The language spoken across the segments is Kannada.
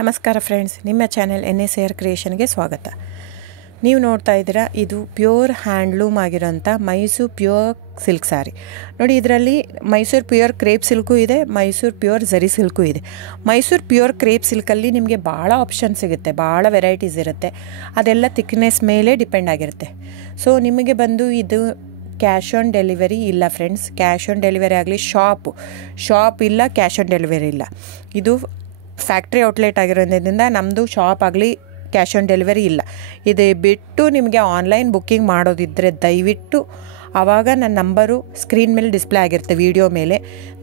ನಮಸ್ಕಾರ ಫ್ರೆಂಡ್ಸ್, ನಿಮ್ಮ ಚಾನೆಲ್ NSAR ಕ್ರಿಯೇಷನ್ಗೆ ಸ್ವಾಗತ. ನೀವು ನೋಡ್ತಾ ಇದ್ದೀರಾ, ಇದು ಪ್ಯೂರ್ ಹ್ಯಾಂಡ್ಲೂಮ್ ಆಗಿರೋಂಥ ಮೈಸೂರು ಪ್ಯೂರ್ ಸಿಲ್ಕ್ ಸ್ಯಾರಿ. ನೋಡಿ, ಇದರಲ್ಲಿ ಮೈಸೂರು ಪ್ಯೂರ್ ಕ್ರೇಪ್ ಸಿಲ್ಕು ಇದೆ, ಮೈಸೂರು ಪ್ಯೂರ್ ಝರಿ ಸಿಲ್ಕು ಇದೆ. ಮೈಸೂರು ಪ್ಯೂರ್ ಕ್ರೇಪ್ ಸಿಲ್ಕಲ್ಲಿ ನಿಮಗೆ ಭಾಳ ಆಪ್ಷನ್ ಸಿಗುತ್ತೆ, ಭಾಳ ವೆರೈಟೀಸ್ ಇರುತ್ತೆ. ಅದೆಲ್ಲ ಥಿಕ್ನೆಸ್ ಮೇಲೆ ಡಿಪೆಂಡ್ ಆಗಿರುತ್ತೆ. ಸೊ ನಿಮಗೆ ಬಂದು ಇದು ಕ್ಯಾಶ್ ಆನ್ ಡೆಲಿವರಿ ಇಲ್ಲ ಫ್ರೆಂಡ್ಸ್. ಕ್ಯಾಶ್ ಆನ್ ಡೆಲಿವರಿ ಆಗಲಿ, ಶಾಪ್ ಇಲ್ಲ, ಕ್ಯಾಶ್ ಆನ್ ಡೆಲಿವರಿ ಇಲ್ಲ. ಇದು ಫ್ಯಾಕ್ಟ್ರಿ ಔಟ್ಲೆಟ್ ಆಗಿರೋದ್ರಿಂದ ನಮ್ಮದು ಶಾಪ್ ಆಗಲಿ ಕ್ಯಾಶ್ ಆನ್ ಡೆಲಿವರಿ ಇಲ್ಲ. ಇದು ಬಿಟ್ಟು ನಿಮಗೆ ಆನ್ಲೈನ್ ಬುಕ್ಕಿಂಗ್ ಮಾಡೋದಿದ್ದರೆ ದಯವಿಟ್ಟು ಆವಾಗ ನನ್ನ ನಂಬರು ಸ್ಕ್ರೀನ್ ಮೇಲೆ ಡಿಸ್ಪ್ಲೇ ಆಗಿರುತ್ತೆ, ವಿಡಿಯೋ ಮೇಲೆ.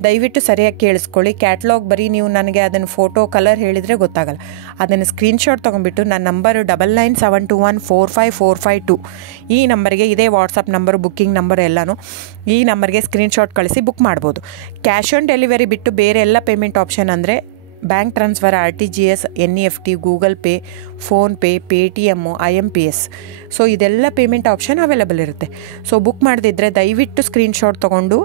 ದಯವಿಟ್ಟು ಸರಿಯಾಗಿ ಕೇಳಿಸ್ಕೊಳ್ಳಿ. ಕ್ಯಾಟ್ಲಾಗ್ ಬರೀ ನೀವು ನನಗೆ ಅದನ್ನು ಫೋಟೋ ಕಲರ್ ಹೇಳಿದರೆ ಗೊತ್ತಾಗಲ್ಲ. ಅದನ್ನು ಸ್ಕ್ರೀನ್ಶಾಟ್ ತೊಗೊಂಡ್ಬಿಟ್ಟು ನನ್ನ ನಂಬರು 9972145452 ಈ ನಂಬರ್ಗೆ, ಇದೇ ವಾಟ್ಸಪ್ ನಂಬರು, ಬುಕ್ಕಿಂಗ್ ನಂಬರ್ ಎಲ್ಲನೂ ಈ ನಂಬರ್ಗೆ ಸ್ಕ್ರೀನ್ಶಾಟ್ ಕಳಿಸಿ ಬುಕ್ ಮಾಡ್ಬೋದು. ಕ್ಯಾಶ್ ಆನ್ ಡೆಲಿವರಿ ಬಿಟ್ಟು ಬೇರೆ ಎಲ್ಲ ಪೇಮೆಂಟ್ ಆಪ್ಷನ್ ಅಂದರೆ bank transfer, RTGS, NEFT, Google pay, PhonePe, Paytm, IMPS. So ಇದೆಲ್ಲ ಪೇಮೆಂಟ್ ಆಪ್ಷನ್ ಅವೈಲೇಬಲ್ ಇರುತ್ತೆ. ಸೊ ಬುಕ್ ಮಾಡದಿದ್ದರೆ ದಯವಿಟ್ಟು ಸ್ಕ್ರೀನ್ಶಾಟ್ ತೊಗೊಂಡು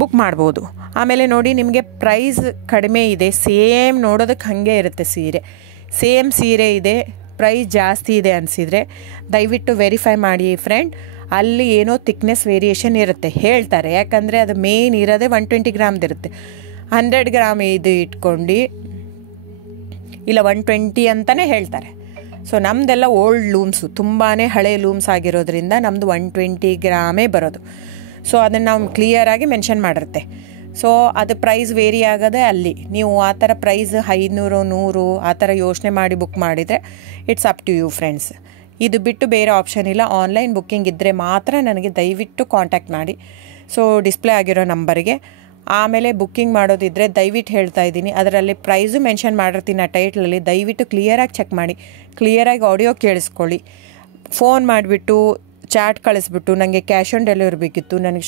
ಬುಕ್ ಮಾಡ್ಬೋದು. ಆಮೇಲೆ ನೋಡಿ, ನಿಮಗೆ ಪ್ರೈಸ್ ಕಡಿಮೆ ಇದೆ, ಸೇಮ್ ನೋಡೋದಕ್ಕೆ ಹಾಗೆ ಇರುತ್ತೆ ಸೀರೆ. ಸೇಮ್ ಸೀರೆ ಇದೆ, ಪ್ರೈಸ್ ಜಾಸ್ತಿ ಇದೆ ಅನಿಸಿದರೆ ದಯವಿಟ್ಟು ವೆರಿಫೈ ಮಾಡಿ ಫ್ರೆಂಡ್. ಅಲ್ಲಿ ಏನೋ ಥಿಕ್ನೆಸ್ ವೇರಿಯೇಷನ್ ಇರುತ್ತೆ, ಹೇಳ್ತಾರೆ. ಯಾಕಂದರೆ ಅದು ಮೇನ್ ಇರೋದೇ 120 ಗ್ರಾಮ್ದು ಇರುತ್ತೆ. 100 ಗ್ರಾಮ್ ಇದು ಇಟ್ಕೊಂಡು ಇಲ್ಲ 120 ಅಂತಲೇ ಹೇಳ್ತಾರೆ. ಸೊ ನಮ್ಮದೆಲ್ಲ ಓಲ್ಡ್ ಲೂಮ್ಸು, ತುಂಬಾ ಹಳೆ ಲೂಮ್ಸ್ ಆಗಿರೋದ್ರಿಂದ ನಮ್ಮದು 120 ಗ್ರಾಮೇ ಬರೋದು. ಸೊ ಅದನ್ನು ನಾವು ಕ್ಲಿಯರಾಗಿ ಮೆನ್ಷನ್ ಮಾಡಿರುತ್ತೆ. ಸೊ ಅದು ಪ್ರೈಸ್ ವೇರಿ ಆಗೋದೇ ಅಲ್ಲಿ. ನೀವು ಆ ಥರ ಪ್ರೈಸ್ 500, 100 ಆ ಥರ ಯೋಚನೆ ಮಾಡಿ ಬುಕ್ ಮಾಡಿದರೆ it's up to you friends. ಇದು ಬಿಟ್ಟು ಬೇರೆ ಆಪ್ಷನ್ ಇಲ್ಲ. ಆನ್ಲೈನ್ ಬುಕ್ಕಿಂಗ್ ಇದ್ದರೆ ಮಾತ್ರ ನನಗೆ ದಯವಿಟ್ಟು ಕಾಂಟ್ಯಾಕ್ಟ್ ಮಾಡಿ. ಸೊ ಡಿಸ್ಪ್ಲೇ ಆಗಿರೋ ನಂಬರ್ಗೆ. ಆಮೇಲೆ ಬುಕ್ಕಿಂಗ್ ಮಾಡೋದಿದ್ದರೆ ದಯವಿಟ್ಟು ಹೇಳ್ತಾ ಇದ್ದೀನಿ, ಅದರಲ್ಲಿ ಪ್ರೈಸು ಮೆನ್ಷನ್ ಮಾಡಿರ್ತೀನಿ ಆ ಟೈಟ್ಲಲ್ಲಿ. ದಯವಿಟ್ಟು ಕ್ಲಿಯರಾಗಿ ಚೆಕ್ ಮಾಡಿ, ಕ್ಲಿಯರಾಗಿ ಆಡಿಯೋ ಕೇಳಿಸ್ಕೊಳ್ಳಿ. ಫೋನ್ ಮಾಡಿಬಿಟ್ಟು ಚಾಟ್ ಕಳಿಸ್ಬಿಟ್ಟು ನನಗೆ ಕ್ಯಾಶ್ ಆನ್ ಡೆಲಿವರಿ ಬೇಕಿತ್ತು, ನನಗೆ